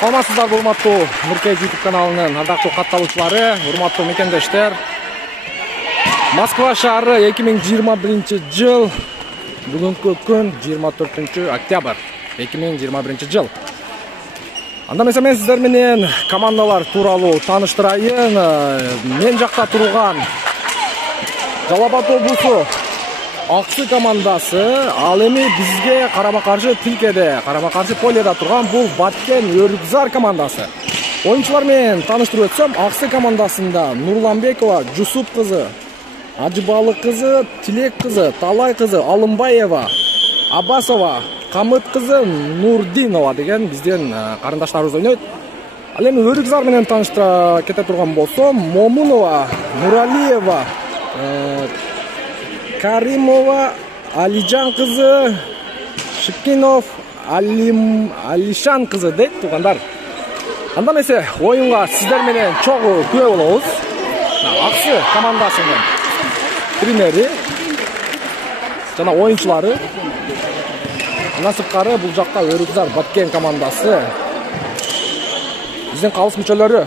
Саламатсыздар урматтуу Нуркей YouTube каналынын ардактуу катталуучулары, урматтуу мекендештер. Москва шаары 2021-жыл бүгүнкү күн 24-октябрь 2021-жыл. Анда эмесе мен сиздер менен командалар тууралуу тааныштырайын. Мен жакта турган Жалал Абад облусу Аксы командасы, ал эми бизге карама-каршы тилкеде, карама-каршы поледа турган бул Баткен Өрүкзар командасы. Оюнчулар менен тааныштырып өтсөм, Аксы командасында Нурланбекова Жусуп кызы, Ажыбалы кызы, Тилек кызы, Талай кызы, Алымбаева, Абасова, Камыт кызы, Нурдинова деген бизден карындаштарыбыз ойнойт. Ал эми Өрүкзар менен тааныштыра кете турган болсом, Момунова, Нуралиева, Каримова, Алижан кызы, Шикинов, Алишан кызы дейт тугандар. Анда эмесе оюнга сиздер менен чогуу күбө болобуз. Аксы командасынын тренери жана оюнчулары. Андан сырткары бул жакта Өрүкзар Баткен командасы. Биздин калыс мүчөлөрү.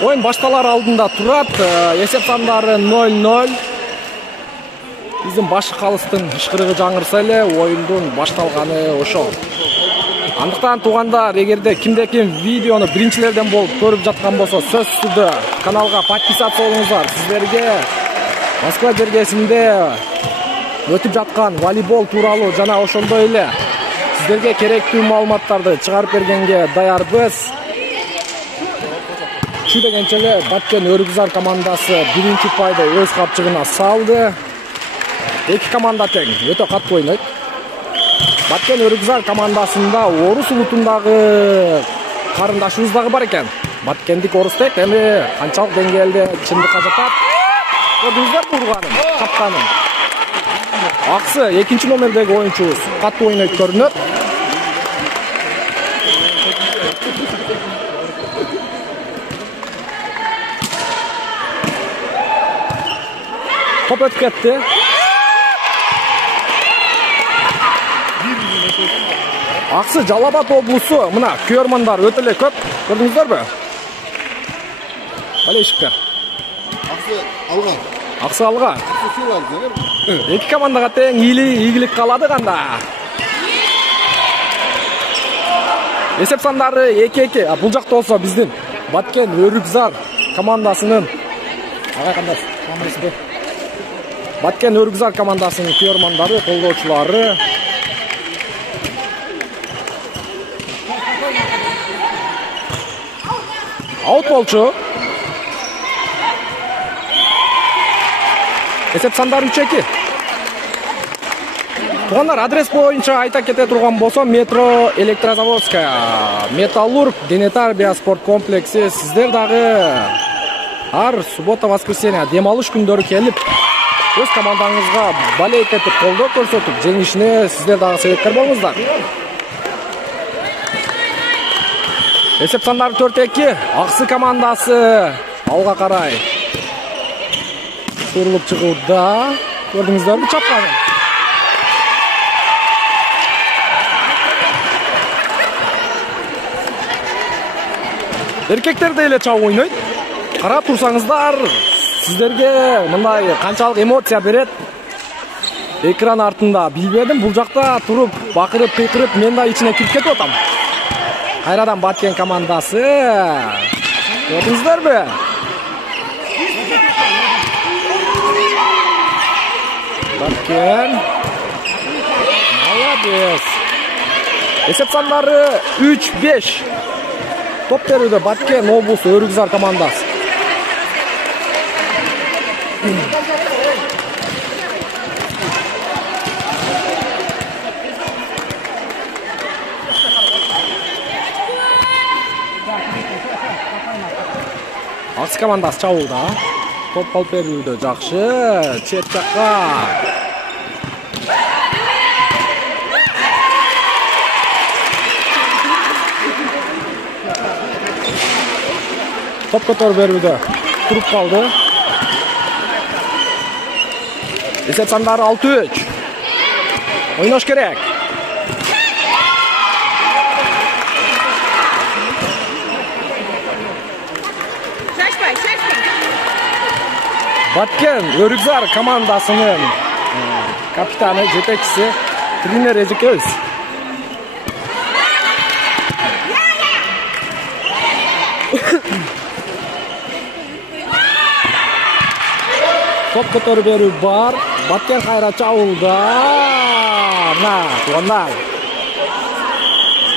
Oyun baştalar aldığında turat, esep sandары 0-0. Bizim başı kalыстın ışkırığı жаңырса эле oyundun baştalgаны ошол. Андыктан тугандар, эгерде кимде-ким видеону биринчилерден болуп көрүп жаткан болсо, сөз түрдө каналга подписаться болуңуздар. Сиздерге Москва жергесинде өтүп жаткан волейбол тууралуу жана ошондой эле сиздерге керектүү маалыматтарды чыгарып бергенге даярбыз. Şu degенче Баткен Өрүкзар командасы биринчи пайда өз капчыгына салды. Эки команда тең, өтө катуу ойнойт. Баткен Өрүкзар командасында орус улутундагы карындашыбыз дагы бар экен. Баткендик орус дейт, эми канчалык деңгээлде чындыкка жатат? Көрдүңүздөр бурганын, капканын. Аксы экинчи номердеги оюнчубуз катуу ойнойт көрүнөт. Top ötüp ketdi. Аксы Жалал Абад облусу, мына көрмандар өтө эле көп. Көрдүңүздөрбү? Болельщиктер. Аксы алган. Аксы алга. Эки командага тең ийгилик калады канда. Эсеп сандары 2-2. Бул жакта болсо биздин Баткен Өрүкзар командасынын Баткен Өрүкзар командасынын көрмандары, колдоочулары. Аут болчу. Эсеп сандары 3-2. Тугандар, адрес боюнча айта кете турган болсом, метро Электрозаводская, Металлург, Денетарбия спорт комплекси. Сиздер дагы ар суббота, воскресенье дем алыш күндөрү келип, өз командаңызга болейт этип колдоо көрсөтүп, жеңишине сиздер дагы себепкер болуңуздар. Эсеп сандары 4-2. Аксы командасы алга карай сурулуп чыгууда. Көрдүңүздөрбү чапканын? Эркектер да эле чабып ойнойт. Карап турсаңыздар, сиздерге мындай канчалык эмоция берет экран артында билбедим. Бул жакта туруп, бакырып, кыйкырып, мен да ичине кирип кетип атам. Кайрадан Баткен командасы. Көрдүңүздөрбү? Баткен. Молодец. Эсеп сандары 3-5. Топ берүүдө Баткен облусу Өрүкзар командасы. Аксы командасы чабууда. Топ алып берүүдө жакшы. Чет жакка. Топ көтөрүп берүүдө туруп калды. Эсеп сандары 6-3. Oynaş gerek. Баткен Өрүкзар командасынын капитаны, жетекчиси, тренер эжекебиз. Топ көтөрүп берүү бар. Баткен кайра чабууда. Туугандар.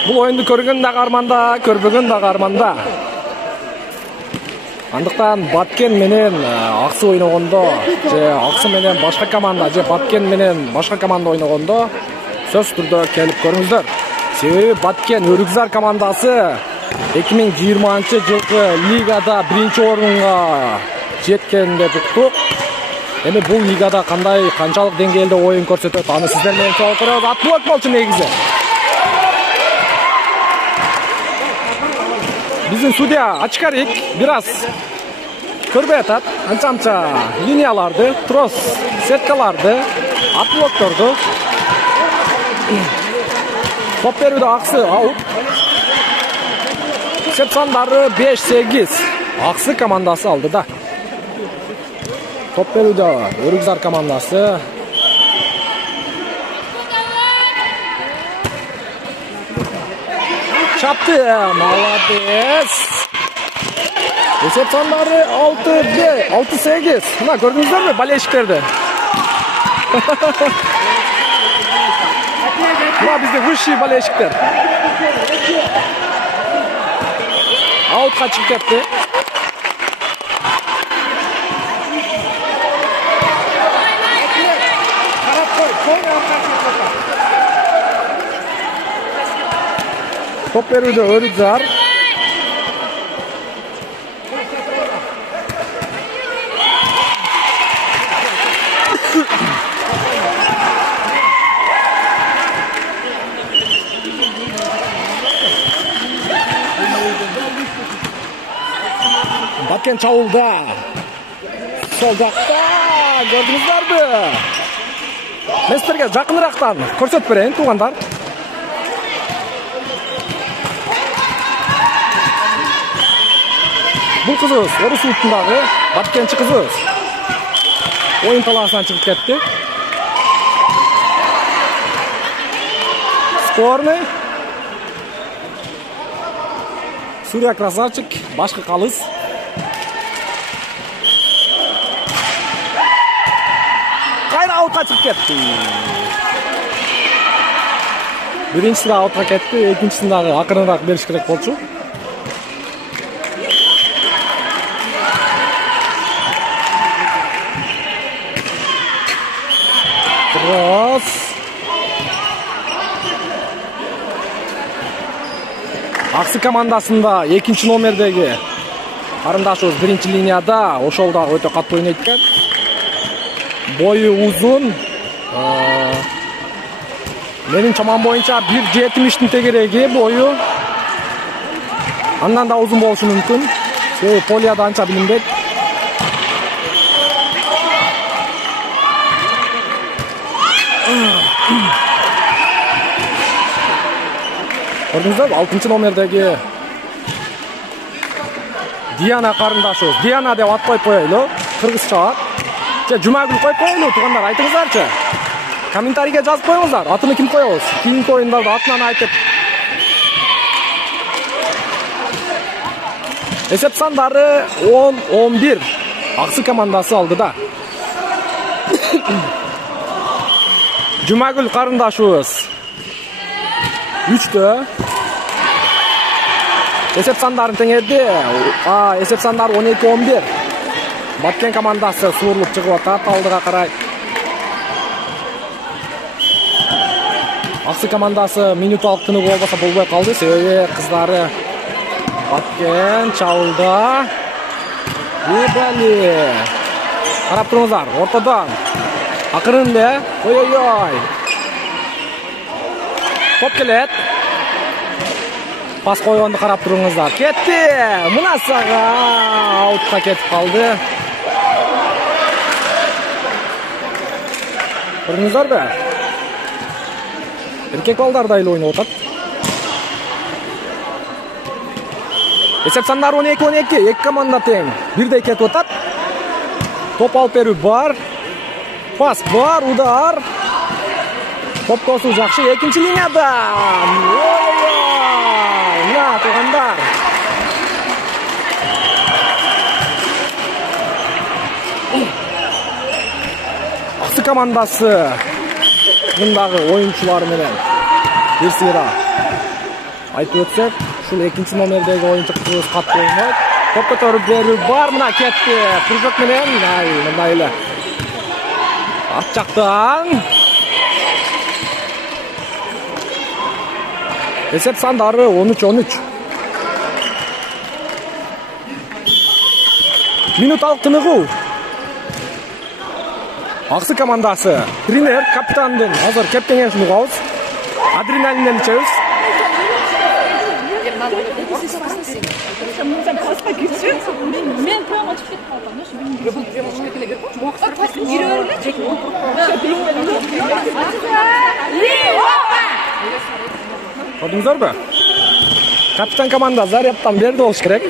Бул оюнду көргөн да карманда, көрбөгөн да карманда. Андыктан Баткен менен Аксы ойногондо, же Аксы менен башка команда, же Баткен менен башка команда ойногондо сөзсүз түрдө келип көрүңүздөр. Себеби Баткен Өрүкзар командасы 2020-жылкы лигада 1-орунга жеткен деп уктук. Эми бул лигада канчалык деңгээлде оюн көрсөтөт, аны сиздер менен чогултурабыз. Аттуулук болчу негизи. Биздин судья очкарик бир аз көрбөй атат. Анча линияларды, трос, сеткаларды, аттуулукторду. Топ берүүдө Аксы аут. Сеп сандары 5-8. Аксы командасы алдыда. Топ берүүдө Өрүкзар командасы. Çaptı, молодец. Esep sandары 6-8. Мына көрдүңүздөрбү болельщиктерди? Мына бизде высший болельщиктер. Аутка чыгып кетти. Топ берүүдө Өрүкзар. Баткен чабууда. Сол жакта көрдүңүздөрбү? Мен силерге жакыныраактан көрсөтүп берейин, туугандар. Бул кызыбыз Орус улутундагы Баткенчи кызыбыз. Оюн талаасынан чыгып кетти. Скорный. Сурья красавчик, башкы калыс. Кайра аутка чыгып кетти. Биринчиси аутка кетти, экинчисин дагы акырыныраак бериш керек болчу. Кросс. Аксы командасында экинчи номердеги карындашыбыз биринчи линияда, ошол дагы өтө катуу ойнойт экен. Бою узун. Менин чамам боюнча 1.70-тин тегереги бою. Андан да узун болушу мүмкүн. Себеби полияда анча билинбейт. Көрдүңүздөр, 6 номердеги Диана карындашыбыз. Диана деп ат коюп коелу, кыргызча. Же Жумагүл коюп коелу, туугандар, айтыңыздарчы. Комментарийге жазып коюңуздар, атын ким коебуз? Кийинки оюндарда атынан айтып. Эсеп сандары 10-11. Аксы командасы алдыда. Жумагүл карындашыбыз 3-тө. Эсеп сандарын теңерди. Эсеп сандары 12-11. Баткен командасы суурулуп чыгып атат алдыга карай. Аксы командасы минуталык тыныгы болбосо болбой калды. Себеби кыздары Баткен чабууда. Бали. Карап туруңуздар, ортодон. Акырын эле. Ой. Топ келет. Пас койгонду карап туруңуздар. Кетти. Мына сага аутка кетип калды. Көрдүңүздөрбү? Эркек балдар да эле ойноп атат. Эсеп сандары 12-12, эки команда тең. Бирдей кетип атат. Топ алып берүү бар. Pas бар, удар. Топ тосуу жакшы. Экинчи линияда. Мына туугандар. Аксы командасы мындагы оюнчулары менен бир сыйра айтып өтсөк, ушул экинчи номердеги оюнчу кызыбыз катты ойнойт. Топ көтөрүп берүү бар, мына кетти. Кружок менен, мындай эле. Арт жактан. Эсеп сандары 13-13. Минуталык тыныгуу. Аксы командасы. Тренер, капитандын азыр кеп кеңешин угабыз. Адреналинден ичебиз. Men prova chiqib Көрдүңүздөр? Капитан команда зарядтан берди болуш керек.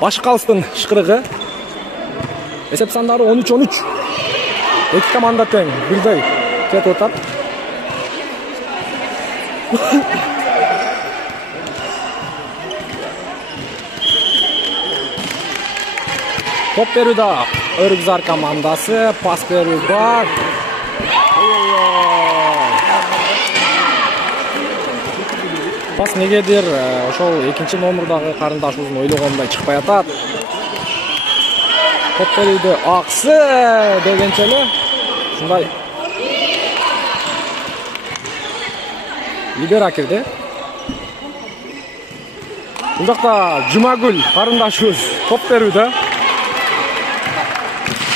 Башкалыстын шкырыгы. Эсеп сандары 13-13. Эки команда тең, бирдей кетип атат. Топ берүүдө Өргүзар командасы, пас берүү бар. Пас негедир ошол экинчи номердагы карындашыбыздын ойлогонундай чыкпай атат. Топ берүүдө Аксы дегенче эле ушундай лидер акирди. Мындакта Жумагүл карындашыбыз топ берүүдө.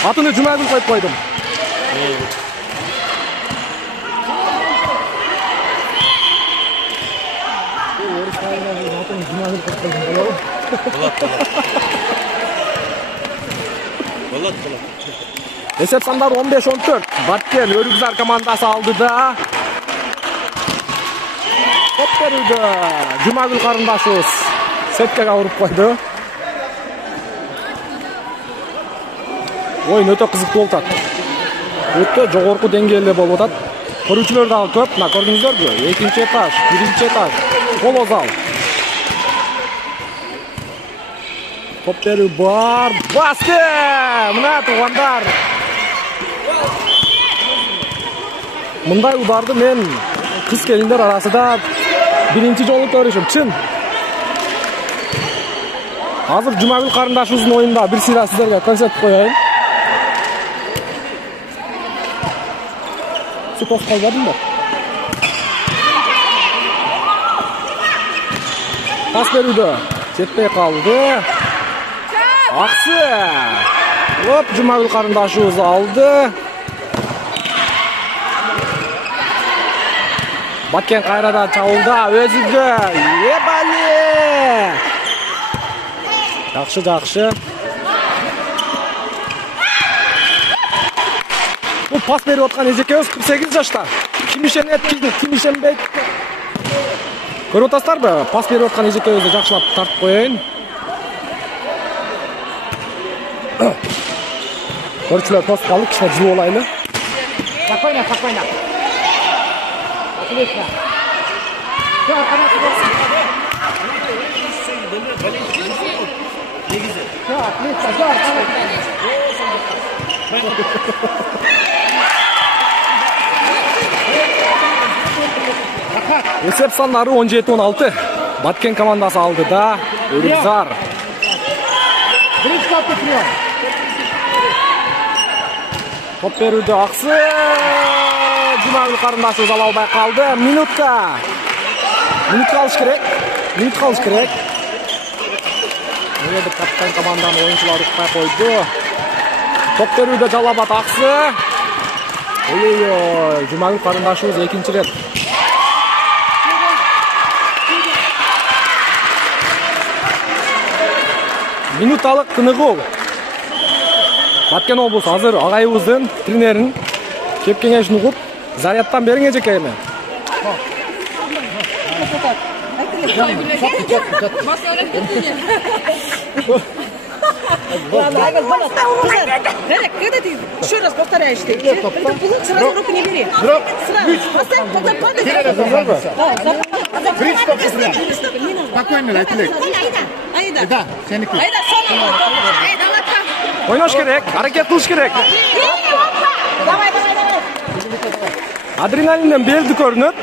Атыны Жумагүл коюп койдум. Эсеп сандары 15-14. Баткен Өргүзар командасы алды да. Топ берүүдө Жумагүл карындашыбыз сеткеге уруп койду. Oyun öte kızıklı oldu. Öte жогорку деңгээлде болуп атат. Көрүүчүлөр дагы көп. Мына көрдүңүздөрбү? Экинчи этаж, биринчи этаж. Коло зал. Топ берүү бар. Басты! Мына туугандар. Мындай ударды мен кыз келиндер арасында биринчи жолу көрүшүм. Чын. Азыр Жумагүл карындашыбыздын оюнда бир сыйра сиздерге көрсөтүп коеюн. Süper kalmadın mı? Pas berүүдө жетпей kaldı. Аксы. Hop, Жумагүл карындашыбыз aldı. Баткен кайрадан чабуулда өзүгө. Ебали. Жакшы. Bu pas berip aткан эжекебиз 48 жашта. Ким ишенбейт? Көрүп атасыздарбы? Пас берип аткан эжекебизди жакшылап тартып коеюн. Көрүүчүлөр тосуп калды, кичине жылуу болайлы. Спокойно. Отлично. Всё, отлично. Эсеп сандары 17-16. Баткен командасы алды да. Өргүзар. Топ берүүдө Аксы. Жумагүл карындашыбыз ала албай калды. Минутка алыш керек. Негедир капитан команданын оюнчулары укпай койду. Топ берүүдө Жалабат Аксы. Ой, Жумагүл карындашыбыз экинчи рет. Минуталык тыныгуу. Баткен облус азыр агайыбыздын тренерин кеп кеңешин угуп, зарядтан бериң эжекейме. Masa öyle gitti. Еще раз повторяешь ты. Сразу руку не бери. Поставь, потом падай. Спокойно, Айтылек. Айда. Seniki. Айда, соны. Айда, Oynaş gerek, hareket kılış gerek. Давай. Adrenalinden berdi görünüt.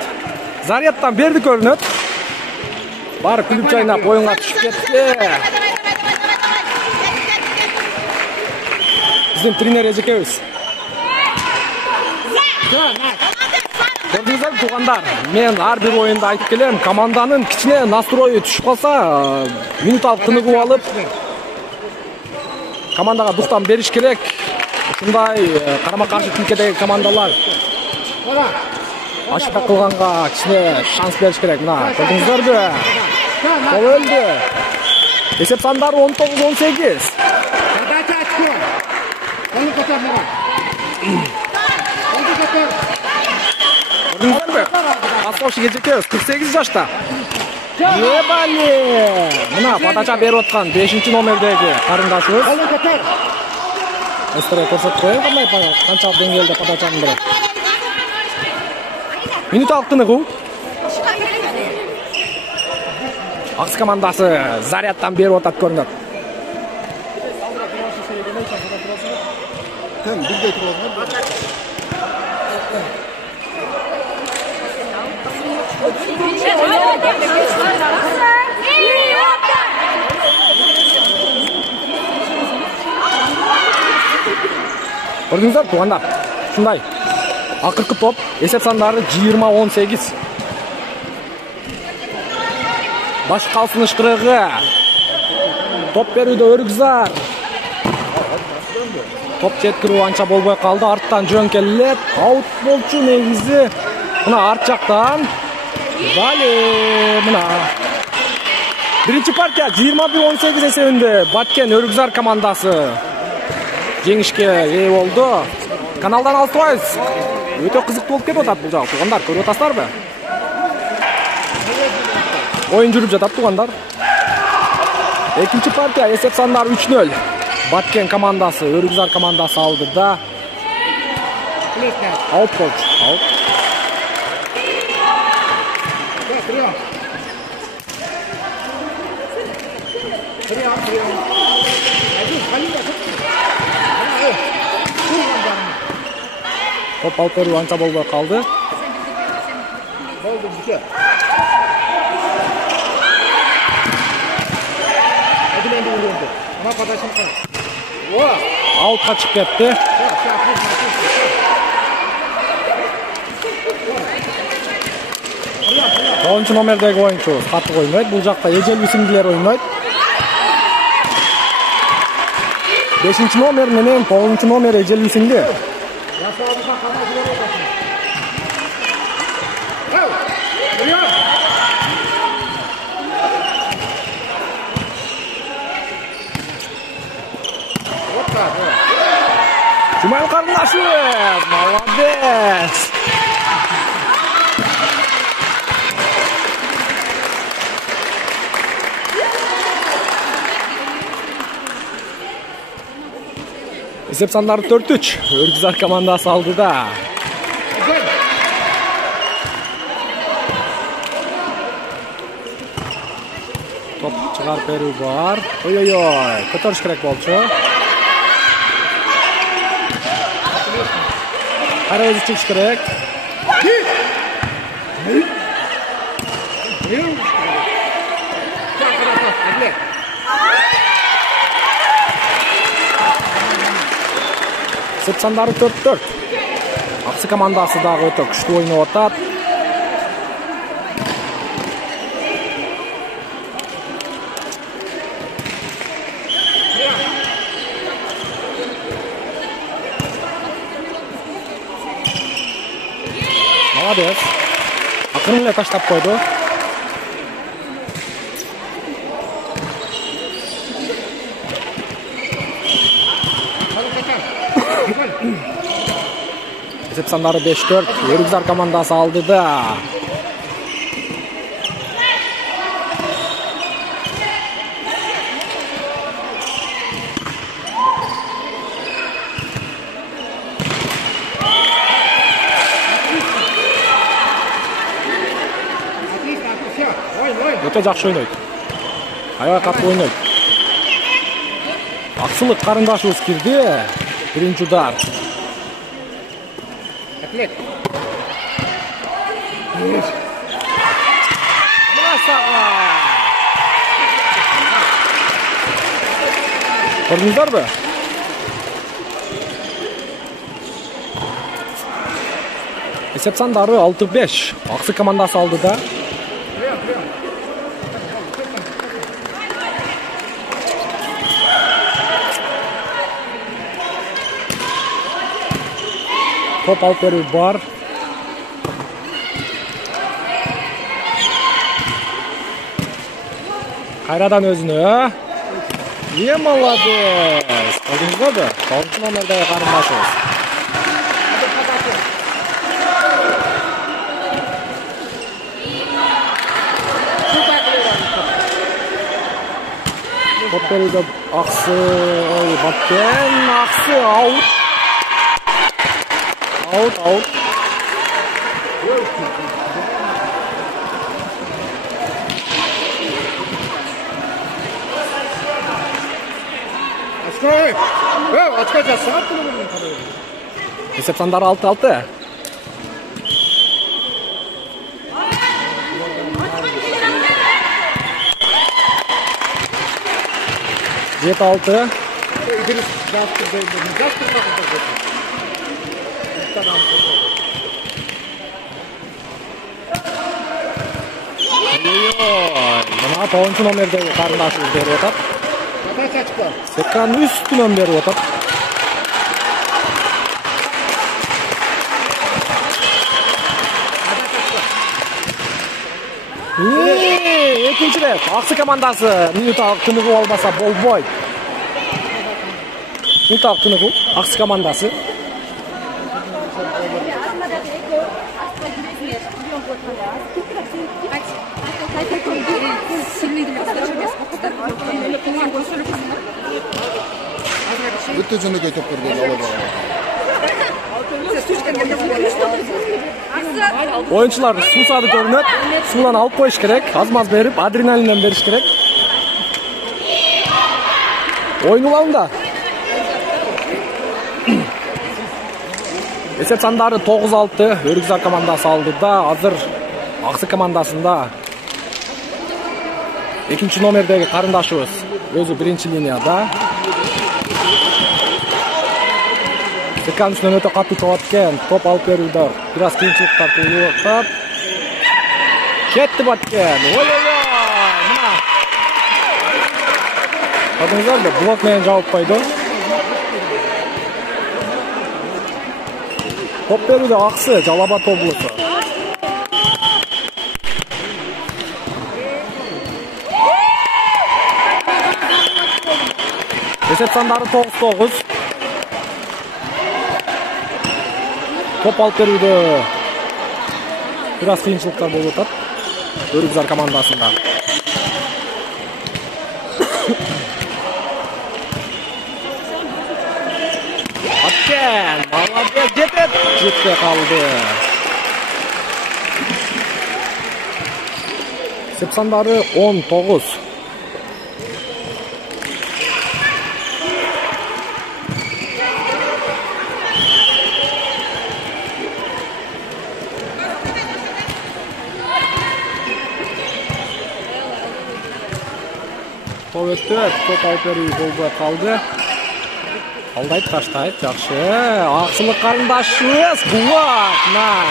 Zaryattan berdi görünüt. Bari kulüp çayınap oyunga düşüp ketti. Bizim trener ejekebиz. Gördüңүздөр туугандар, мен ар бир оюнда айтып келем, команданын кичине настрою түшүп калса, минуталык тыныгып алып, командага дуктан бериш керек. Ушундай карама-каршы тилкедеги командалар ачка кылганга кичине шанс бериш керек. Мына көрдүңүздөрбү? Гол өлдү. Эсеп сандары 19-18. Подача очко. Onu kotar baba. Onu kotar. Көрдүңүздөрбү? Асош ежекебиз 48 жашта. Ебали! Мына подача берип аткан 5-номердеги карындашыбыз. Onu kotar. Эстерге көрсөтүп коеюн кандай канчалык деңгээлде подачаны берет. Минуталык тыныгуу. Акс командасы зарядтан берип атат көрүнөт. Sen birde turalım. Көрдүңүздөр туугандар. Ушундай. Акыркы топ эсеп сандары 20-18. Баш калсын ышкырыгы. Топ берүүдө Өрүкзар. Топ жеткирүү анча болбой калды. Арттан жөнкелет. Аут болчу негизи. Мына арт жактан. Вали. Мына. Биринчи партия 21-18 эсебинде Баткен Өрүкзар командасы жеңишке ээ болду. Каналдан алыстабайбыз. Өтө кызыктуу болуп кетип атат бул жагы. Туугандар, көрүп атасыздарбы? Oyun жүрүп жатат туугандар. Экинчи партия эсеп сандары 3-0. Баткен командасы Өрүкзар командасы алды да. Аут болчу. Аут. Топ алып берүү анча болбой калды. Oldu bir şey. Hadi ben de vuruyorum. Ama padaşım kal. Аутка чыгып кетти. 10-номердеги оюнчу катты ойнойт. Бул жакта эжел үсүмдүлөр ойнойт. 5-номер менен 9-номер эжел үсүмдү. Cumali Karındaşov, молодец. Esep sandары 4-3. Өрүкзар командасы алды да. Топ чыгарып берүү бар. Ой-ой-ой, көтөрүш керек болчу. Кара өзү чыгыш керек. Эсеп сандары 4-4. Аксы командасы дагы өтө күчтүү ойноп атат. Молодец. Акырын эле таштап койду. Эсеп сандары 5-4. Өрүкзар командасы алды да. өтө жакшы ойнойт. Аябай катуу ойнойт. Аксылык карындашыбыз кирди. Биринчи удар. Атлет. Масага. Көрдүңүздарбы? Эсеп сандары 6-5. Аксы командасы алды да. Топ алып берүү бар. Кайрадан өзүнө. Молодец. Көрдүңүзбү? 9 номердеги карындашыбыз. Топ берүүдө аксы, баткен, аксы, аут. Аут. Açkay. Açkay жазсаң аттыны көрдім. Эсеп сандары 6-6. Жеті 6. İdris Мына 9 номердеги карындашыбыз берип атат. Kaç açık var? Секанын үстүнөн берип атат. Экинчи рет Аксы командасы минуталык тыныгып албаса болбойт. Минуталык тыныгып Аксы командасы. Bütün cümle top kurdu. Oyuncular susadı görünüp, sulan alıp koyuş gerek. Az berip, adrenalinden beriş gerek. Oyun ulanında. Esep sandары 9-6. Өргүзар командасы алды да, азыр Аксы командасында. Экинчи номердеги карындашыбыз өзү биринчи линияда. Секанын үстүнөн өтө катуу чогат экен. Топ алып берүүдө бир аз кыйынчылыктар туулуп атат. Кетти баткен. Ой-ой-ой. Мына. Көрдүңүзбү? Блок менен жабып койду. Топ берүүдө Аксы, Жалал-Абад облусу. Эсеп сандары 9-9. Топ алып берүүдө бир аз кыйынчылыктар болуп атат. Өргүзар командасында. Аткен, молодец, жетпей калды. Эсеп сандары 10-9. Топ өттү, топ алып берүү болбой калды. Алдайт, таштайт, жакшы. Аксылык карындашыбыз Булат.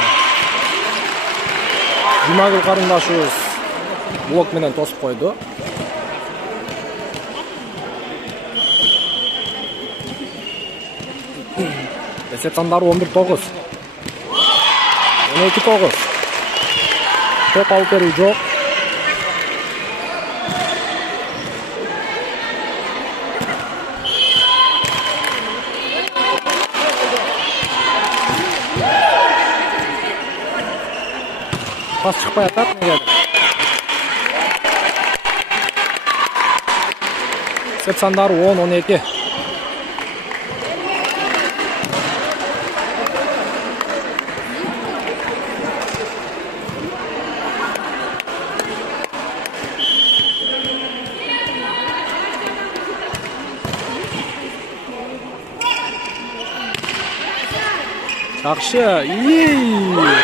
Жумагүл карындашыбыз блок менен тосуп койду. Эсеп сандары 11-9. 12-9. Топ алып берүү жок. Pas çıkmaya atar mı geldi? Эсеп сандары 10-12. Жақшы.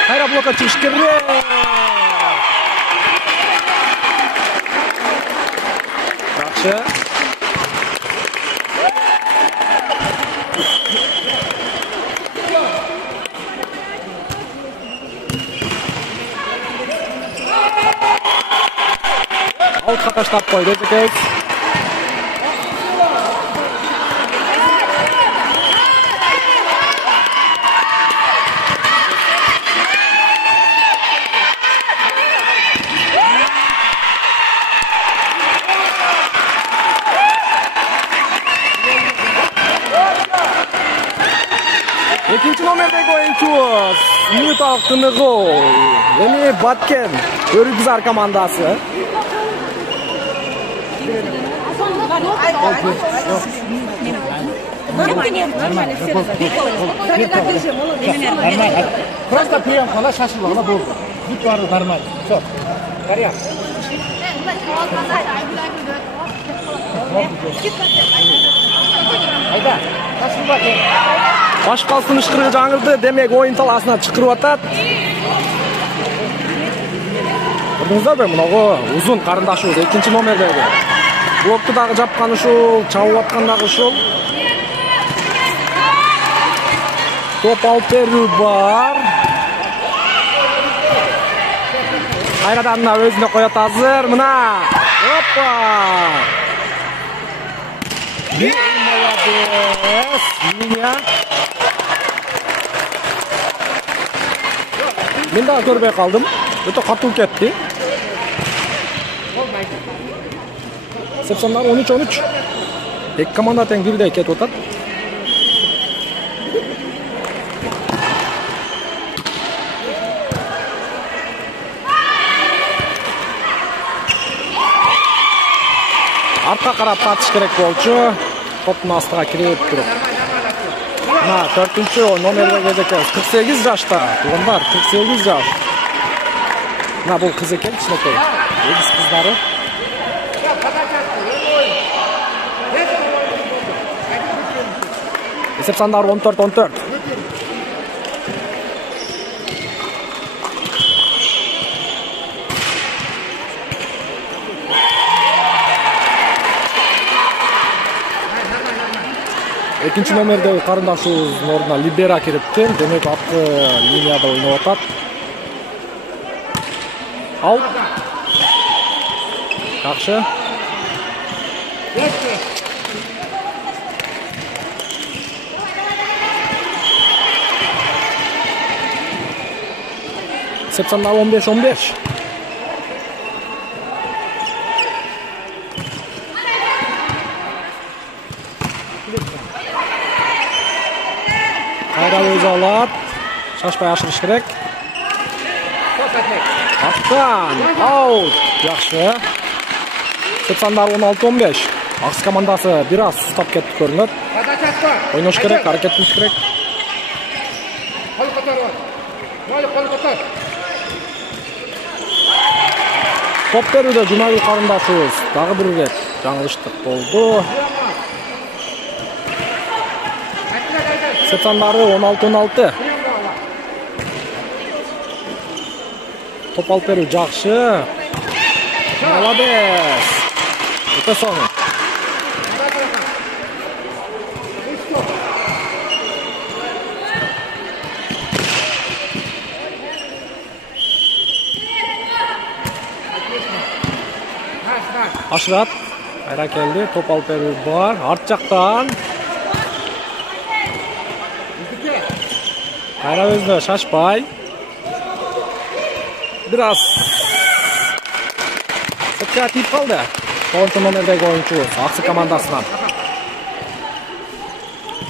Қайра блокқа чыгыш керек. Жақшы. Алтқа таштап қойды Эзекей. Екінші номердегі ойыншымыз минуталық тынығы Эми Баткен Өргүзар командасы. Просто прием қала шашылы ғана болды. Бүт бары нормально. Все. Дарья. Айда. Шашылба кен. Башқалсын ышқырығы жаңырды, демек ойын таласына чықырып атат. Көрдіңіздер бе, мынау ұзын қарындашы өзі, екінші номердегі. Блокты дағы жапқан ұшыл, чауып атқандағы ұшыл. Топ алып беру бар. Қайраданына өзіне қоят азыр, мына. Опа! Молодец! Линия. Мен дағы көрбей қалдым. Өте қатыл кетті. Сепсандар 13-13. Екі команда тең бірдей кетіп отыр. Артқа қарап тартыш керек болчу. Топтың астыға кіріп тұрып. Мына 4-ші номерге Эзекей 48 жашта. Туғандар 48 жаш. Мына бұл қыз екен, кішкентай. Егіз қыздары. Есеп сандары 14-14. Екінші номердегі қарындашымыздың орнына Либера кіріпті. Демек артқы линияда ойнап атат. Ал. Жақшы. Сепсандар 15-15. Қайра өзі алады. Шашпай ашырыш керек. Аттан. Аут. Жақшы. Сепсандар 16-15. Ақсы командасы біраз ұстап кетті көрінеді. Ойнаш керек, әрекеттіш керек. Топ беруде Жұмагүл қарындашымыз дағы бір рет жаңылыштық болды. Сепсандары 16-16. Топ алып беру жақшы. Молодец. Өте соңы. Ашырат. Айра келді. Топ алып беру бар. Арт жақтан. Қайра өзіне шашпай. Біраз сәтке тиіп қалды. 10 номердегі ойыншымыз Ақсы командасынан.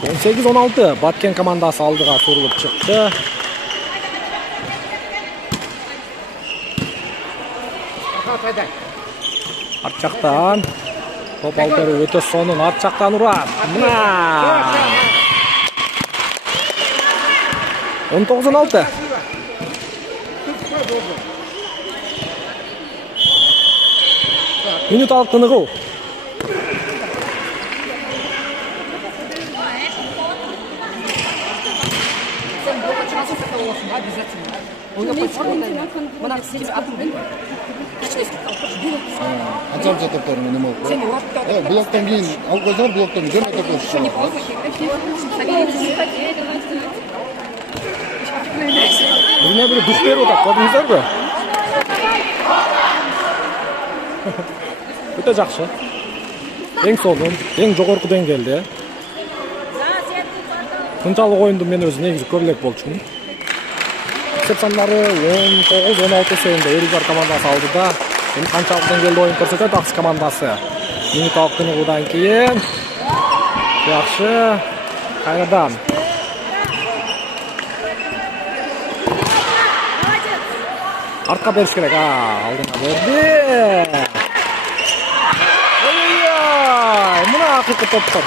18-16 Баткен командасы алдыға сұрылып шықты. Арт жақтан. Топ алып беру өте соңын арт жақтан ұрады. Мына! 19-16. Минуталық тынығу. Qanchalik to'plarni nima bo'ldi? Blokdan keyin olib qo'ysalar, blokdan keyin jo'natib qo'yishsin. Birine biri duh berip otak, gördünüzler mi? Öte жақсы. Ең соңын, ең жоғарғы деңгейде. Мынчалык ойынды мен өзү негизи көбүлөк болчумун. Есеп сандары 19-16 эсебинде Өрүздар командасы алды да, эми канчалык деңгээлде оюн көрсөтөт Акс командасы. Минуталык тыныгуудан кийин жакшы кайрадан артқа беріш керек. Алдына берді. Ой-ой-ой, мына ақиқи топтар.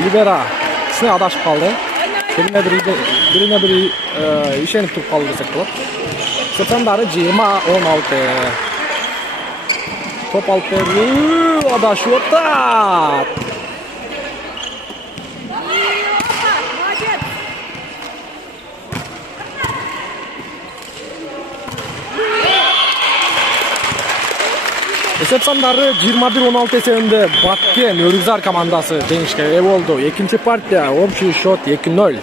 Либера кісіне адашып қалды. Біріне бірі ишеніп тұрып қалды десек болады. Сепсандары 20-16. Топ алып берді. Адашып отат. Есеп сандары 21-16 эсебинде Баткен Өрүздар командасы жеңишке ээ болду. Экинчи партия общий счет 2-0.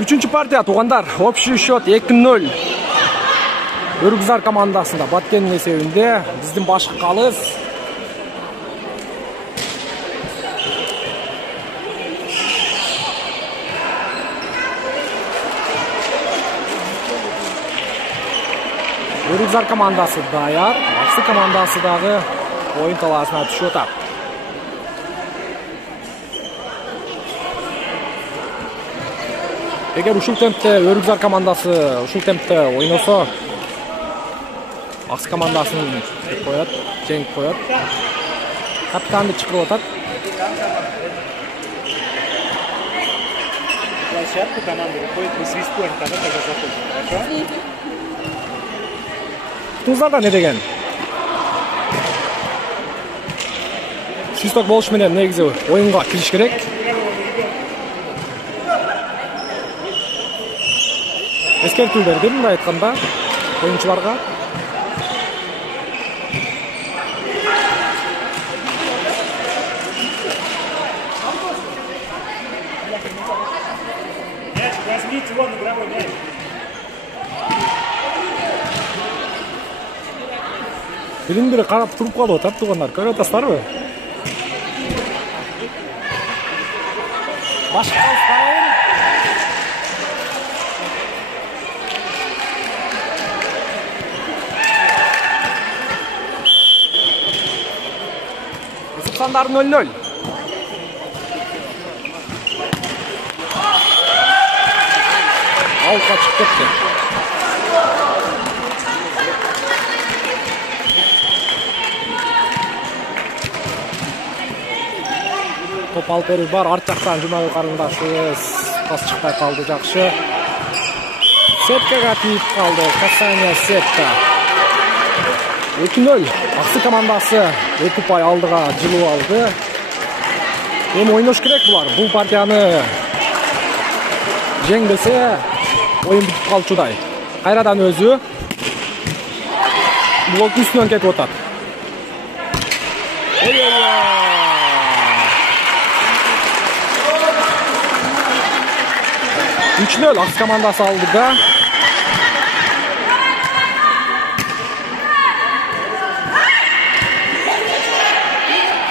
Үчүнчү партия туугандар общий счет 2-0. Өрүздар командасында Баткендин эсебинде биздин башкы калыс. Өрүздар командасы даяр, Аксы командасы дагы оюн талаасына түшүп атат. Эгер ушул темпте Өрүздар командасы ушул темпте ойносо, Аксы командасын коёт, жеңип коёт. Капитанды чакырып атат. Площадку команды выходит по свистку, они тогда заходят. Хорошо? Туздарда не деген? Свисток болуш менен негизи оюнга кириш керек. Эскертүү бердим мындай айтканда оюнчуларга. Возьмите вон игровой мяч. Birин-biri qarab turib qalып atат tuğanlar. Көрүп атасыздарбы? Башка калыстайын. Есеп сандары 0-0. Алқа чыгып кетти. Топ алып берүү бар. Арт жактан Жумагүл карындашыбыз пас чыкпай калды, жакшы. Сеткага тийип калды. Касание сетка. 2-0. Аксы командасы 2 упай алдыга жылуу алды. Эми ойнош керек булар. Бул партияны жеңбесе, оюн бүтүп калчудай. Кайрадан өзү блок үстүнөн кетип атат. 3-0 Акс командасы алды да.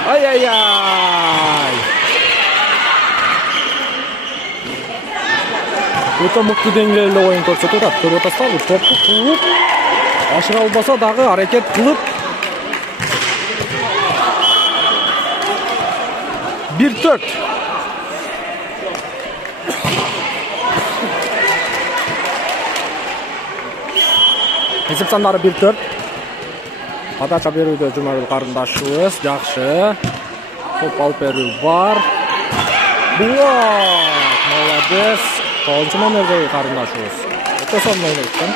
Ай-ай-ай. Өтө мыкты деңгээлде оюн көрсөтүп атат. Көрүп атасыздарбы? Топу кууп, ашыра албаса дагы аракет кылып 1-4. Есеп сандары 1-4. Подача берүүдө Жумагүл карындашыбыз жакшы. Топ алып берүү бар. Молодец. 9-номердеги карындашыбыз. Өтө сонун ойнойт экен.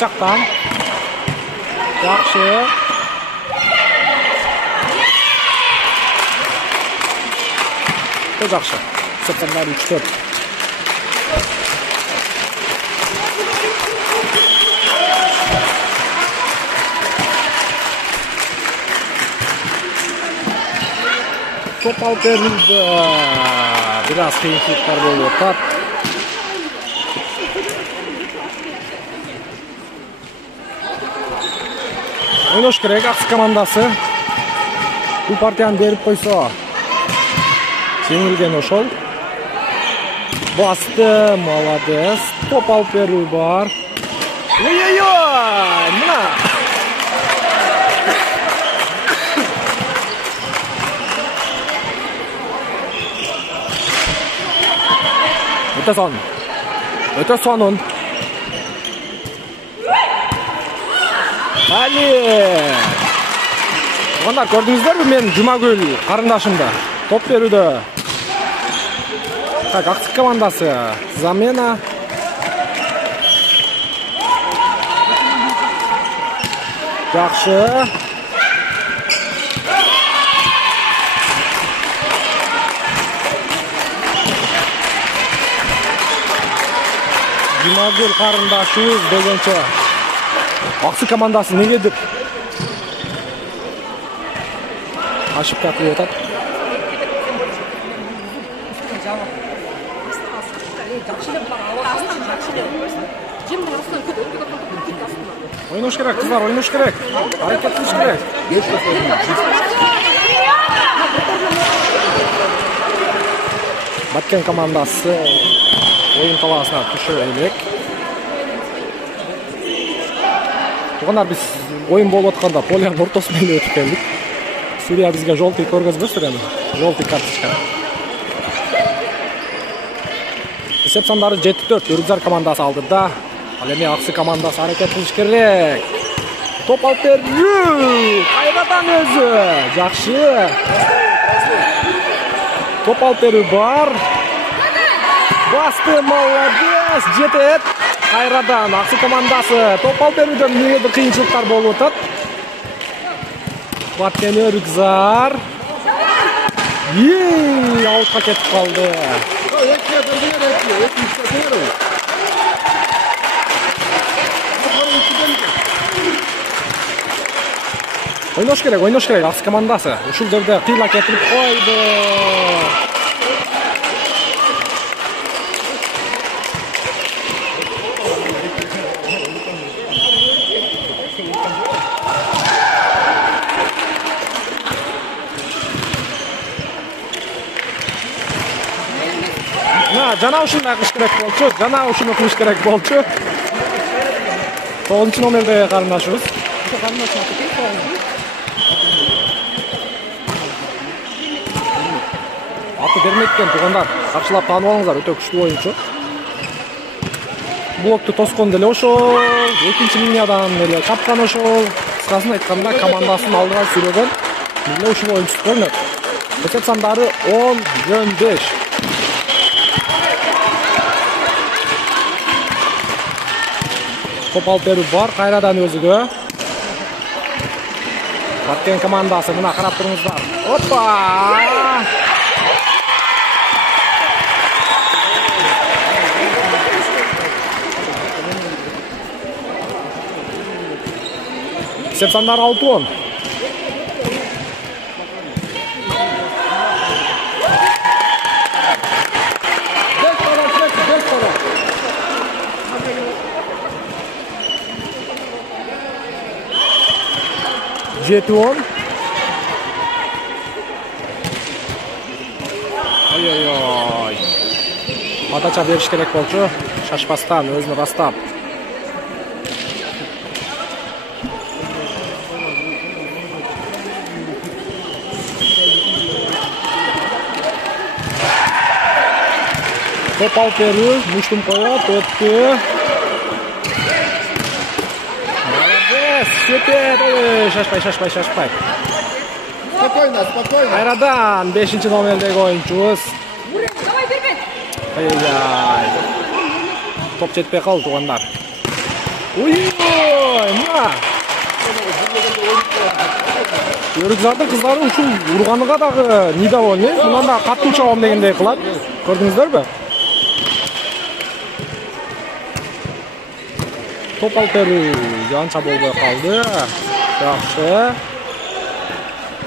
жактан. Жакшы. Жакшы. Сапандар 3-4. Top alып берилди. Biraz kıyınçılıklar болуп атат. Oynoş керек Аксы командасы. Бул партияны берип койсо, жеңилген ошол. Басты, молодец. Топ алып берүү бар. Ой-ой-ой! Мына. Өтө сонун. Али. Онда көрдүңүздөрбү мен Жумагүл карындашымда топ берүүдө. Так, Аксы командасы замена. Жакшы. Жумагүл карындашыбыз дегенче Аксы командасы негедир ошибка кылып атат. Ойнош керек, кыздар, ойнош керек. Аракет кылыш керек. Баткен командасы oyun талаасына түшө элек. Тугандар, биз oyun болуп атканда полянын ортосу менен өтүп келдик. Судья бизге желтый көргөзбөстүр эми. Желтый карточка. Эсеп сандары 7-4 Үрүкзар командасы алдыда. Ал эми Аксы командасы аракет кылыш керек. Топ алып берүү. Кайрадан өзү. Жакшы. Топ алып берүү бар. Басты, молодец. Жетет. Кайрадан Аксы командасы топ алып берүүдө эмнеге кыйынчылыктар болуп атат. Баткен Үрүкзар. Аутка кетип калды. Ойнош керек Аксы командасы. Ушул жерде кыйла кетирип койду. Жана ушундай кылыш керек болчу. Жана ушуну кылыш керек болчу. 9-номерде карындашыбыз. Аты бермейт экен, тугандар. Каршылап таанып алыңыздар, өтө күчтүү оюнчу. Блокту тоскон деле ошол, экинчи линиядан эле чапкан ошол. Кыскасын айтканда, командасын алдыга сүрөгөн эле ушул оюнчу көрүнөт. Эсеп сандары 10-5. Топ алып берүү бар, кайрадан өзүгө. Баткен командасы, мына карап туруңуздар. Опа! Эсеп сандары 6-10. Жетуон. Ой-ой-ой. Атача бериш керек болчу. Шашпастан өзүнү растап. Топ алып берүү, муштум коёт, өттү. Сепет, шашпай. Спокойно. Кайрадан 5-номердеги оюнчубуз. Давай бербет. Ай-яй. Топ жетпей калды, тугандар. Ой, мына. Өрүкзардын кыздары ушул урганга дагы недовольны. Мындан да каттуу чабам дегендей кылат. Көрдүңүздөрбү? Топ алып берүү жанча болбой калды. Жакшы.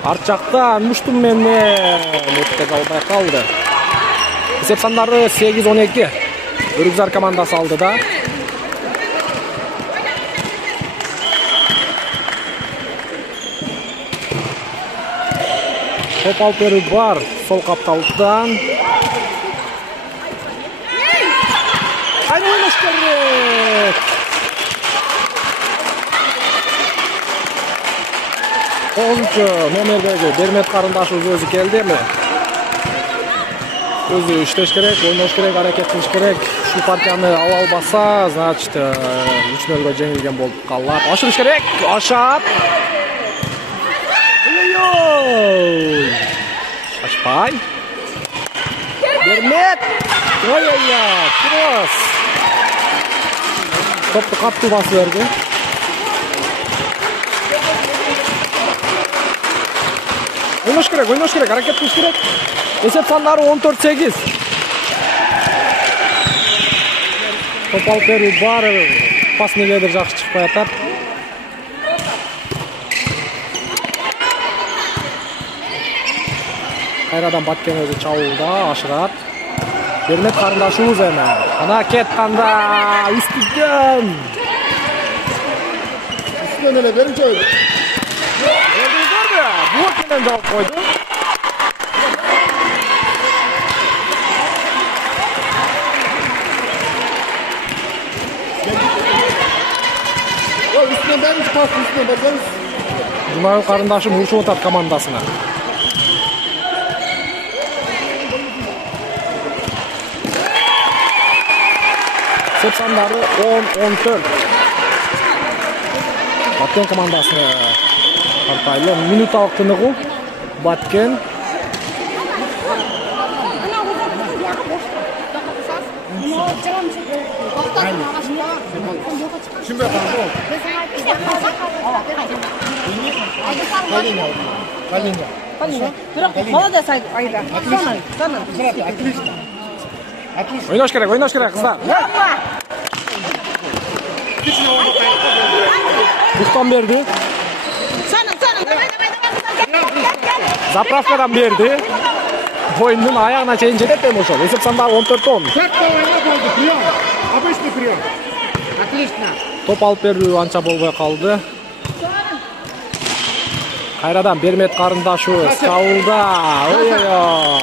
Арт жакта Муштум менен өткөз албай калды. Есеп сандары 8-12. Өрүкзар командасы алдыда. Топ алып берүү бар сол капталдан. Кайра ойнош керек. 9-номердеги Бермет карындашыбыз өзү келдими? Өзү иштеш керек, ойнош керек, аракет кылыш керек. Ушул партияны ала албаса, значит 3-0 жеңилген болуп калат. Ашырыш керек. Ашат. Шашпай. Бермет. Ой-ой-ой, кросс. Топту каттуу басып берди. Ойнош керек, аракет кылыш керек. Есеп сандары 14-8. Топ алып берүү бар. Пас негедир жакшы чыкпай атат. Кайрадан Баткен өзү чабууда ашырат. Бермет карындашыбыз эми. Ана кетканда үстүдөн. Üstüne ele verince öyle. Gördünüzdür mü? Blok менен жауап койду. Üstüne vermiş pas üstüne vermiş. Жумагүл карындашым урушуп атат командасына. Сеп сандары 10-14. Баткен командасына тартайлы. Минуталык тыныгуу. Баткен. Şimdi kaldı. Kalınca. Молодец, Айда. Отлично. Отлично. Ойнош керек, кыздар. Буктан берди. Заправкадан берди. Oyunun ayağına çeyin жетет эми ошол. Есеп сандары 14-10. Обычный прием. Отлично. Топ алып берүү анча болбой калды. Кайрадан Бермет карындашыбыз кабылда. Ой-ой-ой.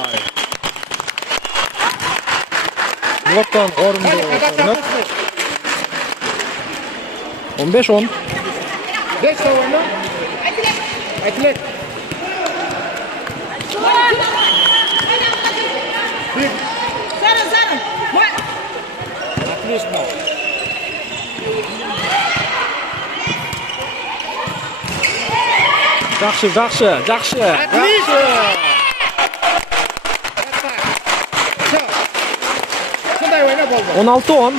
Блоктон орунду көрүнөт. 15-10. 5 товарно. Атлет. Отлично. Жакшы. Отлично. Шундай ойна болду. 16-10.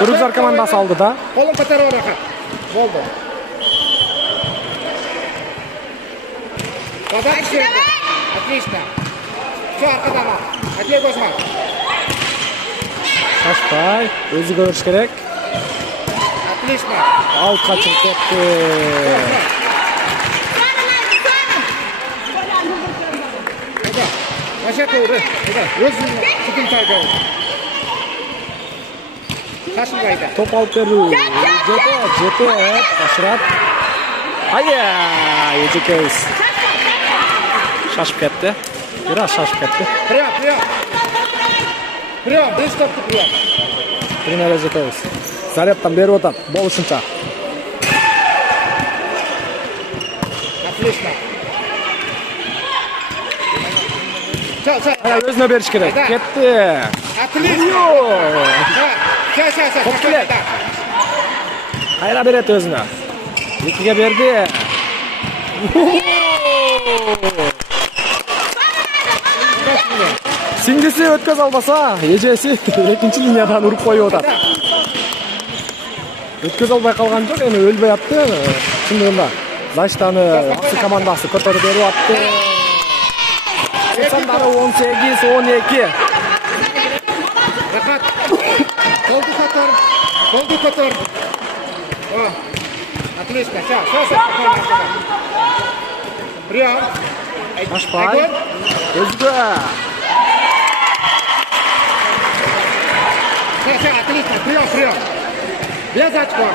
Өрүкзар командасы алдыда. Колун көтөрүп рахат. Болду. Отлично. Все, аркадан ал. Атлет Осман. Шашпай, өзү көрүш керек. Отлично. Алтка чыгып кетти. Başa doğru. Özünün tutun taygı. Taşıngayda. Топ алып берүү. Жети. Ашырат. Айя, эжекебиз. Шашып кетти. Бираз шашып кетти. Прием. Беш топты прием. Пример жетебиз. Зарядтан берип атат. Болушунча. Отлично. Çal. Өзүнө бериш керек. Кетти. Отлично. Çal. Топ келет. Кайра берет өзүнө. Экиге берди. Сиңдиси өткөз албаса, эжеси экинчи линиядан уруп коюп атат. өткөзө албай калган жок, эми өлбөй атты. Чындыгында Защитаны аксы командасы көтөрүп берип атты. Сандары 18-12. Рахат. Колду котор. О. Отлично. Сейчас. Прием. Ашпай. Өзгө. Сейчас, отлично. Прием. Без очков.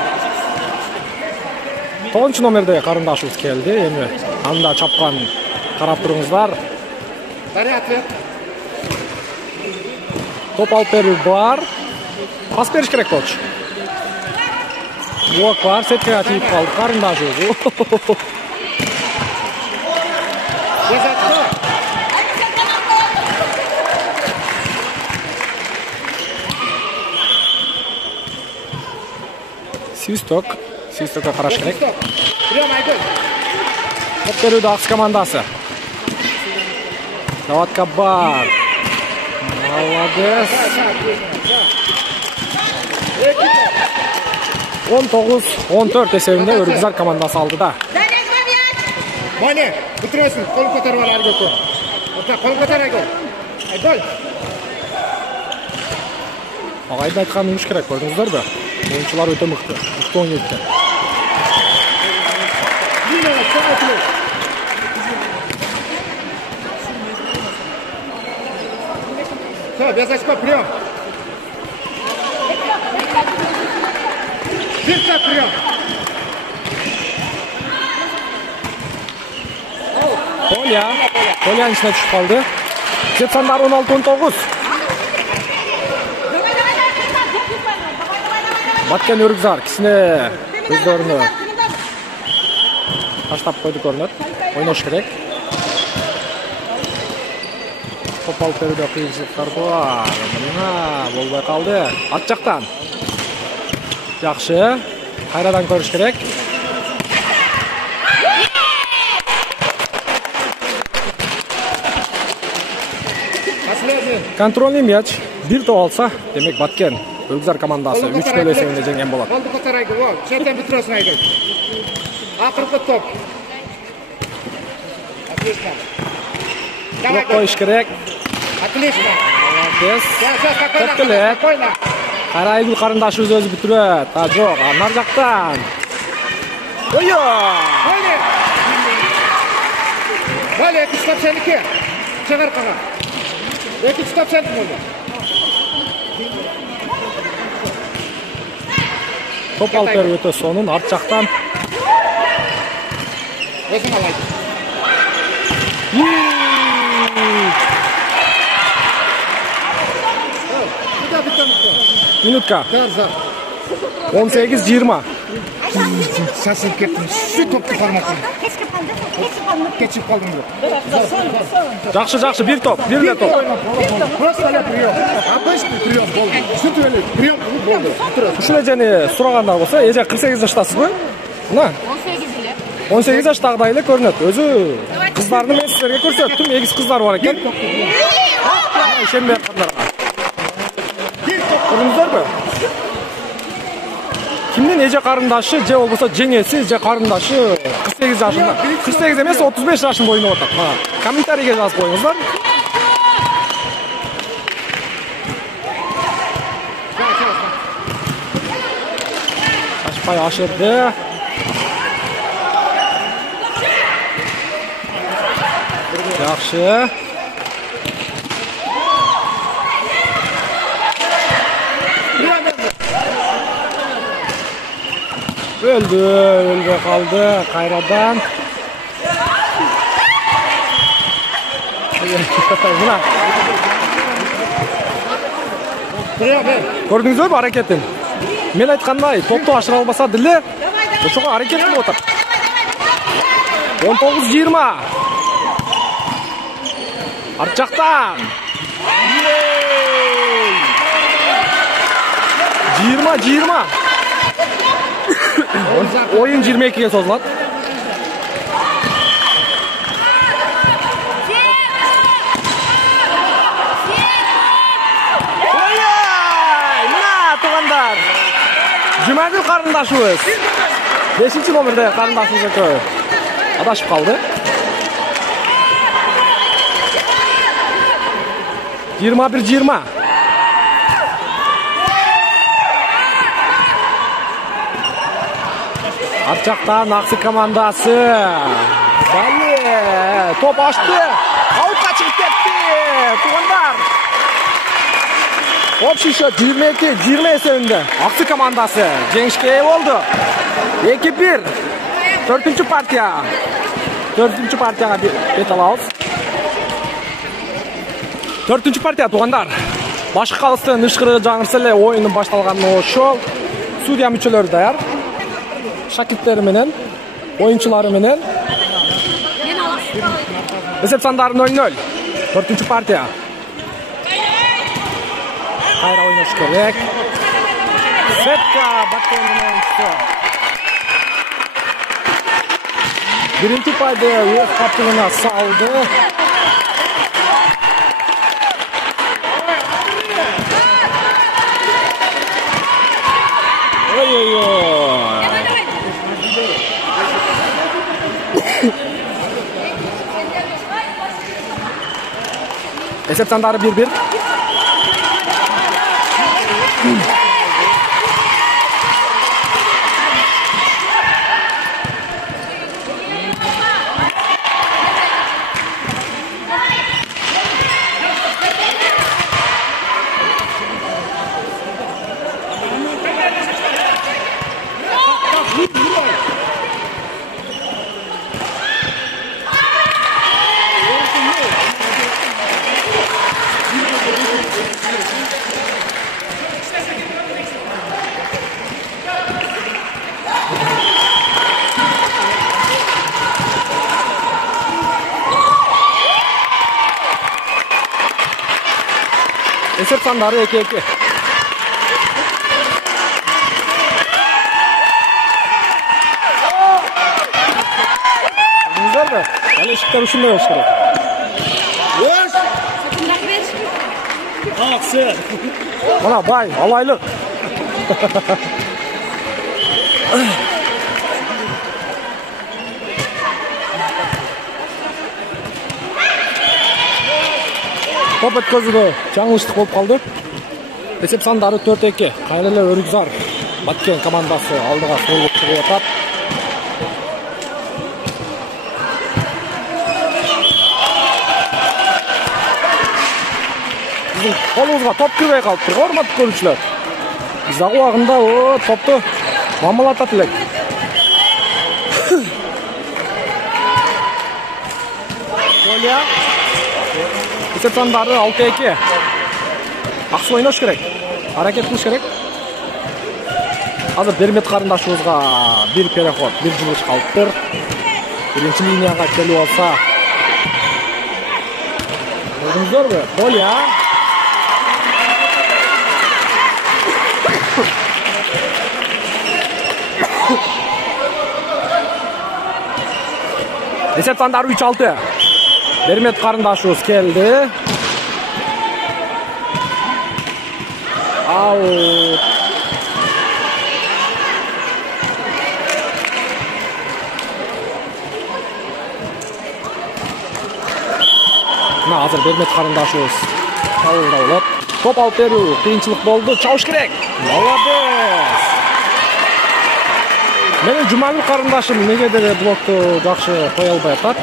9 номерде карындашыбыз келди. Эми анда чапкан карап туруңуздар. Порядок. Топ алып берүү бар. Пас бериш керек болчу. Блок бар, сеткага тийип калды карындашыбыз. Без очков. Свистокко караш керек. Прием, Айгуль. Топ берүүдө акс командасы. Даватка бар. Молодец. 19-14 эсебинде Өргүзар командасы алды да. Мане, бүтүрөсүң. Кол көтөрүп ал Айгуль. Орта кол көтөр Айгуль. Айгуль. Агайды айткан уюш керек, көрдүңүздөрбү? Оюнчулар өтө мыкты. Мыкты ойнойт экен. Все, без очков, прием. Чисто прием. Колянын ичине түшүп калды. Сеп сандары 16-19. Баткен Өргүзар кисине көздөрүнө таштап койду көрүнөт. Ойнош керек. Топ алып берүүдө кыйынчылыктар бар. Мына болбой калды. Ат жактан. Жакшы. Кайрадан көрүш керек. Контрольный мяч. Бир топ алса, демек Баткен Өргүзар командасы 3-0 эсебинде жеңген болот. Колду көтөр Айгуль. Во, четтен бүтүрөсүң Айгуль. Акыркы топ. Отлично. Давай, Коюш керек. отлично. Молодец. Спокойно. Кара Айгүл карындашыбыз өзү бүтүрөт. А жок, нар жактан. Ойо! Более, эки стоп сеники. Чыгар кага. Эки стоп сеники болду. Топ алып берүү өтө сонун, арт жактан. Өзүң алайын. Минутка. 18-20. Шашылып кеттим. Şu toptu форматын. Keçip kaldım yok. Жакшы, бир топ, бир эле топ. Просто эле прием. Обычный прием болду. Сүтүп эле прием болду. Ушул эжени сурагандар болсо, эже 48 жаштасызбы? Мына. 18 жаштагыдай эле көрүнөт. Өзү кыздарны мен силерге көрсөттүм, эгиз кыздар бар экен. Ишенбей аткандарга. Көрдүңүздөрбү? Кимдин эже карындашы же болбосо жеңеси же карындашы 48 жашында. 48 эмес, 35 жашында ойноп атат. Мына комментарийге жазып коюңуздар. Ашпай ашырды. Жакшы. Өлбөй калды кайрадан. Мына. Көрдүңүзбү аракетин? Мен айткандай, топту ашыра албаса деле, ошого аракет кылып атат. 19-20. Арт жактан. 20-20. Oyun 22'ye sozulат. Мына тугандар. Cumagül karındaşımız. 5-ci nomerde karındaşımız ekö. Adaşıp kaldı. 21-20. Arçak'tan Aksı komandası. Bali top açtı. Avut'a çıkıp gitti. Tuğanlar. Top şişe 22-20 eseninde. Aksı komandası. Gençke oldu. 2-1. 4. partiya. 4. partiyaga bet alabız. 4. partiya Tuğanlar. Başka kalыстын ышкырыгы жаңырса эле оюндун башталганына ошол. Судья мүчөлөрү даяр. Şakitlleri menen, oyuncuları menen. Esep sandары 0-0. 4. partiya. Kayra oynaş gerek. Setka Batken'in oyuncusu. 1. payda öz kaptığına saldı. Esep sandары 1-1. Esep sandары 2-2. Güzel mi? Yani ışıklar ışınmaya hoş gerek. Boş. Aksı. Bana bay, alaylık. Top etközüdü. Жаңылыштык болуп калды. Esep sandары 4-2. Кайра эле Өрүкзар Баткен командасы алдыга соолуп чыгып атат. Биздин колубузга топ кирбей калыптыр, урматтуу көрүүчүлөр. Биз дагы убагында топту мамалатат элек. Коля Esep sandары 6-2. Аксы ойнош керек. Аракет кылыш керек. Азыр Бермет карындашыбызга бир переход, бир жумуш калыптыр. Биринчи линияга келип алса. Көрдүңүздөрбү? Коля. Esep sandары 3-6. Бермет карындашыбыз келди. Аут. Мына азыр Бермет карындашыбыз табылда болот. Топ алып берүү кыйынчылык болду. Чабыш керек. Молодец. Менин Жумагүл карындашым негедир блокту жакшы кое албай атат.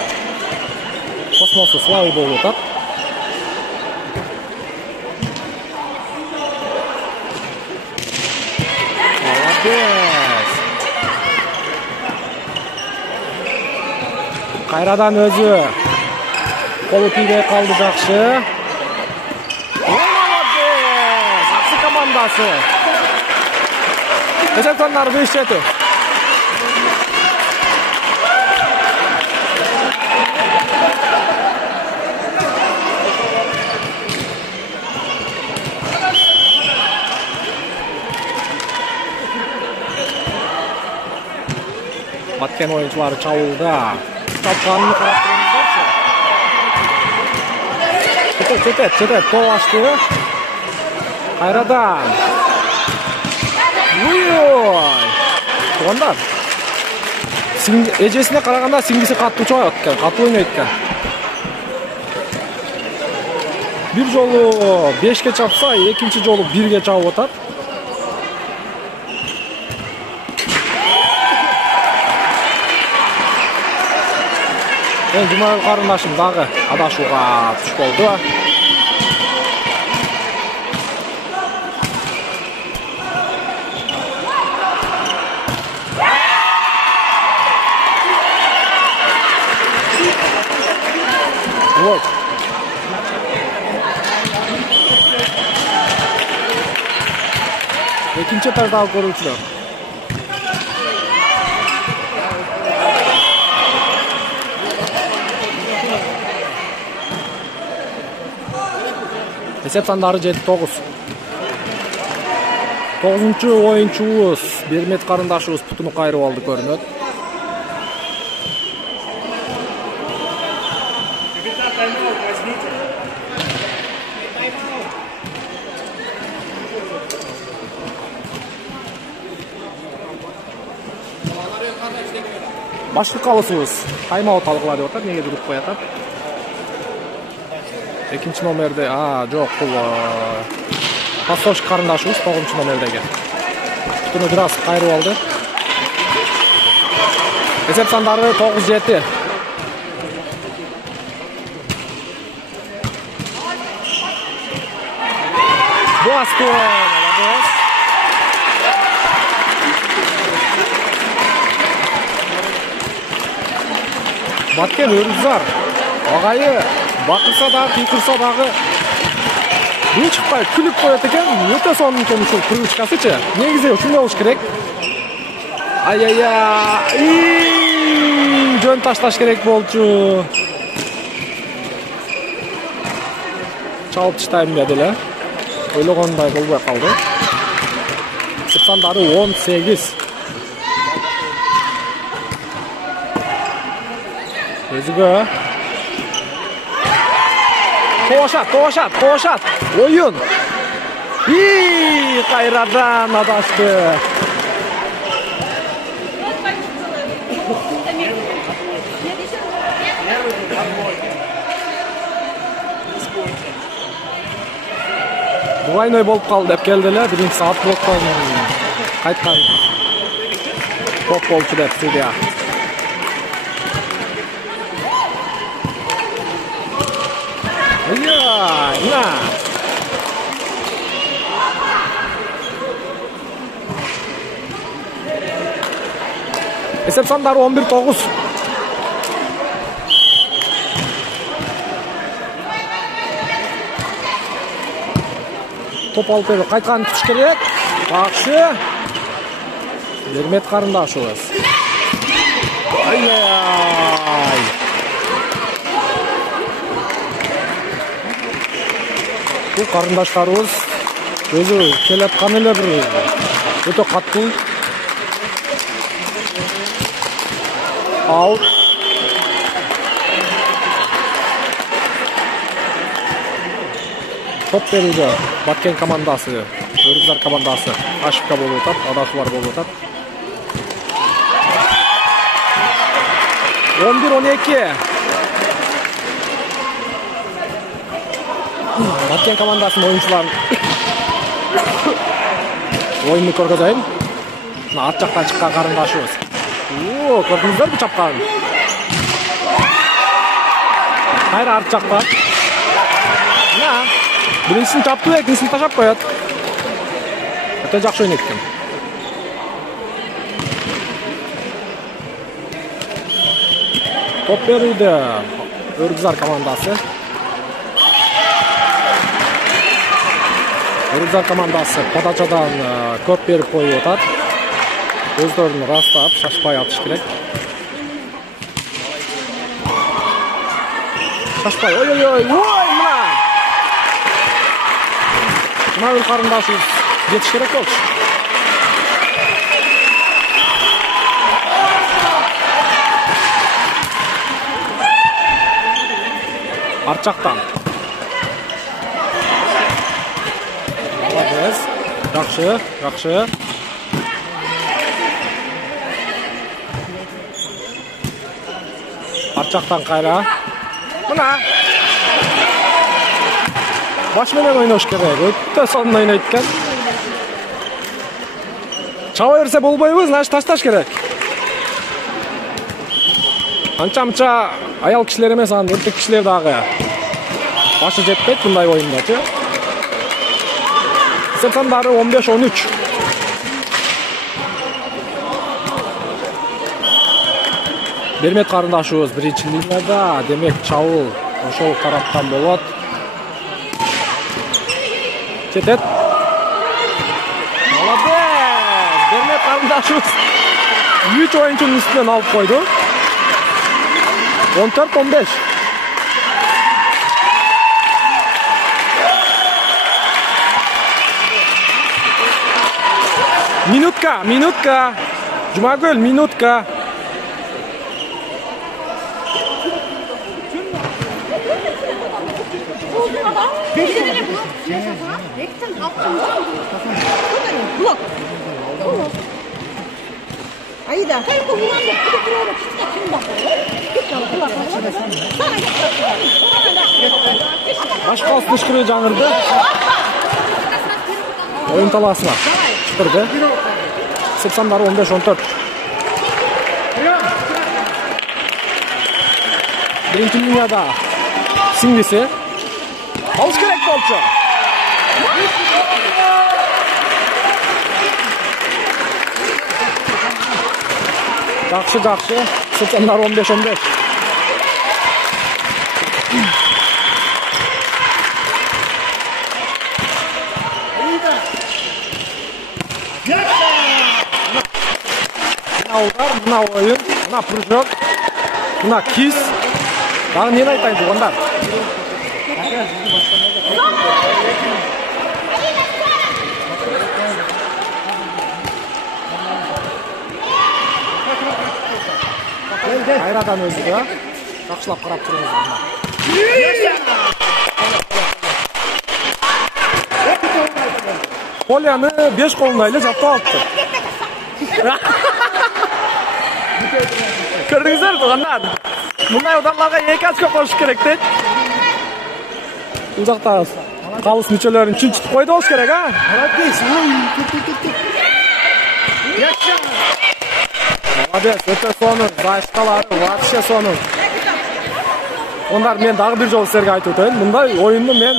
Космосу слабый болуп атат. Молодец. Кайрадан өзү колу тийбей калды жакшы. Молодец. Аксы командасы. Esep sandары 5-7. Batken oyuncuları çavulda. Çapkanını karakterinizdeyse. Çetet. Kol açtı. Kayradan. Uy! Tuğanlar. Ejesine qaraganda singisi qattiq cho'yat ekan, qattiq o'ynaydi ekan. Bir jolu 5 ga chapsa, ikkinchi jolu 1 ga chapib o'tadi. Men Jumayev qarindoshim dag'i adashuga tush bo'ldi. Voy. İkinci tarzda ko'ruvchilar. Esep sandari 7-9. 9-chi o'yinchimiz Bermet qarindoshimiz putini qayirib oldi ko'rinadi. Başlık alasınız. Timeout talg'iladi o'tadi, nega durib qo'yadi? İkinci nomerde, yok bu. Pasosh qarindoshimiz 9-chi nomerdagi. Buni biraz qayirib oldi. Esep sandari 9-7. Bu askor. Batken Örgüzar. Ağayı bakırsa da, kıyqırsa dağı hiç çıkpay, külüp koyat eken, öte sonun eken şu kırılışkasıçı. Negize şunday oluş gerek. Jön taşlaş gerek bolçu. Çalıp çıtayım dediler. Oyloğonday bolbay kaldı. Sırtandары 18. Özgü. Koşat. Oyun. Kayradan adaştı. Двойной болып қалды деп келділер. Бірінші сағат блоктан қайтқан топ болчу деп судья. На. Esep sandары 11-9. Топ алып беріп қайтқан күш керек. Жақсы. Бермет қарындашымыз. Ай. Bu қарындаштарымыз өзі келіп қанелер бір өте қатты. Аут. Топ берілді. Баткен командасы, Өргүзар командасы. Ашыққа болып өтіп, Адашулар болып өтіп. 11-12. Баткен командасының ойыншыларын ойынны көргізайын. Ат жақтан шыққан қарындашымыз. Көрдіңіздер бұл чапқан. Қайыр арт жақтан. Birincisini çaptı, ikincisini taşap koyat. Öte жақсы ойнайды екен. Топ берілді. Өргүзар командасы. Өргүзар командасы подачадан көп беріп қойып отады. Өздерін растап, шашпай атыш керек. Шашпай, ой, мына! Мына қарындашымыз жетіш керек болшы. Арт жақтан. Жақсы. Arçaqtan qayra. Mına. Baş menen oynaş керек. Өтө сонун ойнойт экен. Чаба берсе болбойбу, значит ташташ керек. Анча-мынча аял кишилер эмес, анан эркек кишилер дагы башы жетпейт мындай оюндачы. Есеп сандары 15-13. Бермет карындашыбыз биринчи линияда, демек чабуул ошол тараптан болот. Четет. Молодец! Бермет карындашыбыз 3 оюнчунун үстүнөн алып койду. 14-15. Minutка. Жумагүл, минутка. Блок. Аида. Башка ыстышкыруу жаңырды. Oyun talasına çıkırdı. Есеп сандары 15-14. Birinci liniyada singisi. Alış gerek bolçu. Жақшы. Есеп сандары 15-15. Мына ойын, мына прыжок, мына киз. Дагы нени айтайын тугандар? Кайрадан өзү да жакшылап карап туруңуз. Поляны 5 колуна эле жаптап алыпты. Көрдүңүздөр тугандар. Мындай ударларга 2 очко коюш керек дейт. Бул жакта калыс мүчөлөрүн чынчытып койду болуш керек, а? Молодец. Молодец, өтө сонун. Башкалары вообще сонун. Ондар мен дагы бир жолу силерге айтып өтөйүн. Мындай оюнду мен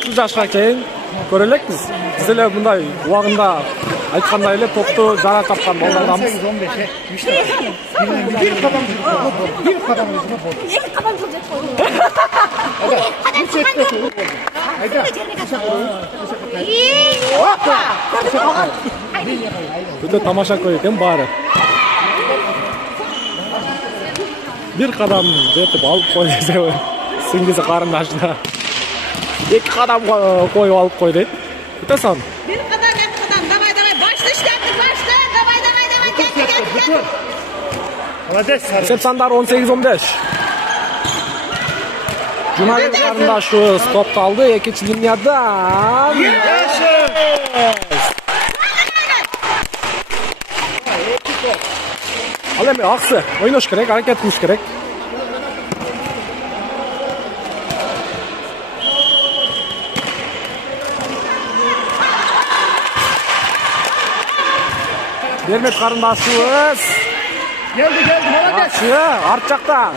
ушул жашка чейин көрө элекпиз. Биз эле мындай убагында aytqандай эле топту жара тапкан балдармыз. 15. Bir kadam yüzüne boldu. Екі қадам жол жетіп қойды. Өтө тамаша көй экен баары. Bir kadam жетип алып кой десе, сиңдиси карындашына 2 kadam коюп алып кой дейт. Өтө сон. Молодец. Есеп сандары 18-15. Жумагүл карындашыбыз топты алды, экинчи линиядан. Ал эми аксы, ойнош керек, аракет кылыш керек. Бермет карындашыбыз. Geldi, молодец. Жақсы, арт жақтан.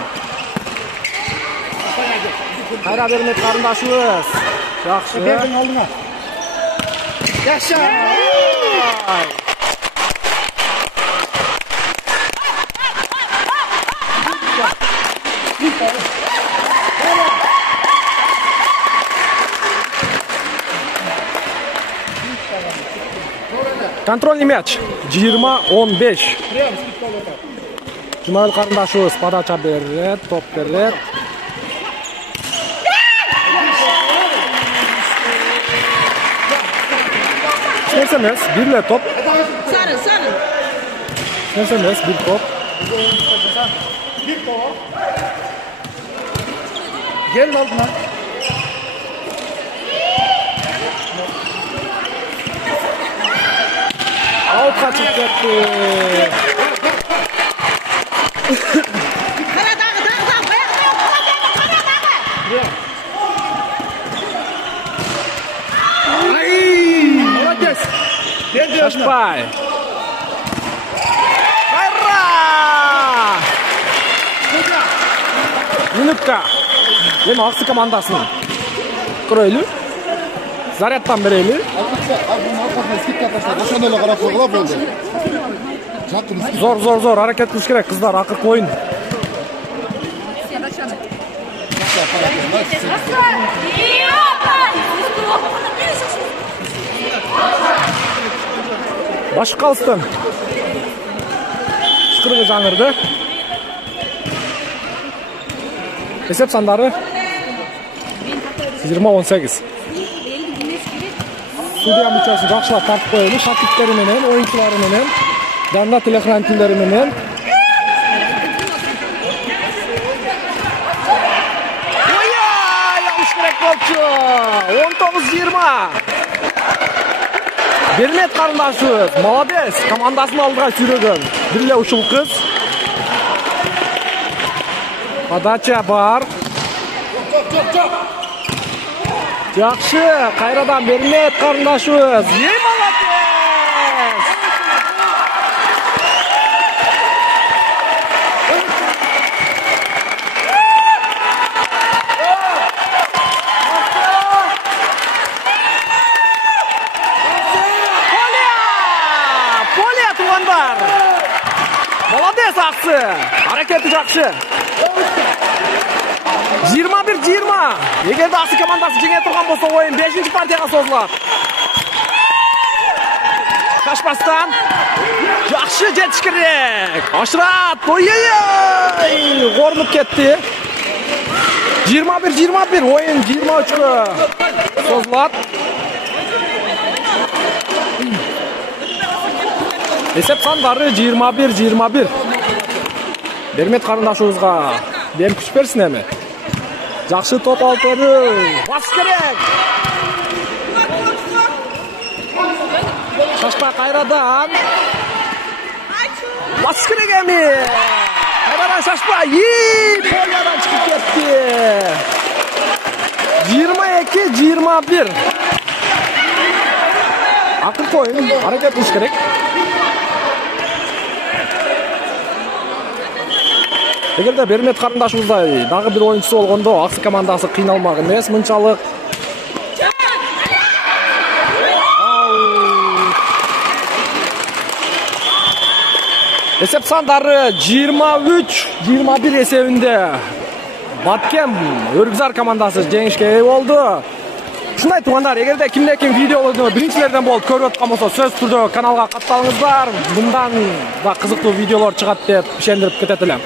Кайра Бермет карындашыбыз. Жақсы. Berдің алдыңа. Yaşa. Контрольный мяч. 20-15. Жумагүл карындашыбыз подача берет, топ берет. Снес эмес, бирле топ. Sarı. Снес эмес, бир топ. Bir kova. Gelin aldına. Autқа çıkıp ketти. Шашпай. Кайра! Минутка. Эми Аксы командасынын. Көрөйлү. Зарядтан берели. Зор аракет кылыш керек кыздар, акыркы оюн. Башкы калыстын. Шкырыгы жаңырды. Эсеп сандары 20-18. Судья мүчөсү жакшылап тартып коелу, шакирттери менен, оюнчулары менен, жана телехранительдери менен. Болчу 19-20. Бермет карындашыбыз, молодец, командасын алдыга сүйрөгөн. Бириле ушул кыз. Подача бар. Жакшы, кайрадан Бермет карындашыбыз. Молодец! Молодец Аксы. Аракети жакшы. 21-20. Эгерде Аксы командасы жеңе турган болсо оюн 5-чи партияга созулат. Шашпастан. Жакшы жетиш керек. Ашрат. Ой-ой-ой. Горнуп кетти. 21-21. Оюн 23-кө созулат. Эсеп сандары 21-21. Бермет карындашыбызга дем күч берсин эми. Жакшы топ алып берүү. Бас керек. Шашпай кайрадан. Бас керек эми. Кайрадан Шашпай. Полиядан чыгып кетти. 22-21. Акыркы оюн аракет кылыш керек. Эгерде Бермет карындашыбыздай дагы бир оюнчусу болгондо Аксы командасы кыйналмак эмес мынчалык. Эсеп сандары 23-21 эсебинде Баткен Өргүзар командасы жеңишке ээ болду. Ушундай туугандар, эгерде кимде-ким видеолорду биринчилерден болуп көрүп аткан болсо, сөзсүз түрдө каналга катталыңыздар. Мындан да кызыктуу видеолор чыгат деп ишендирип кетет элем.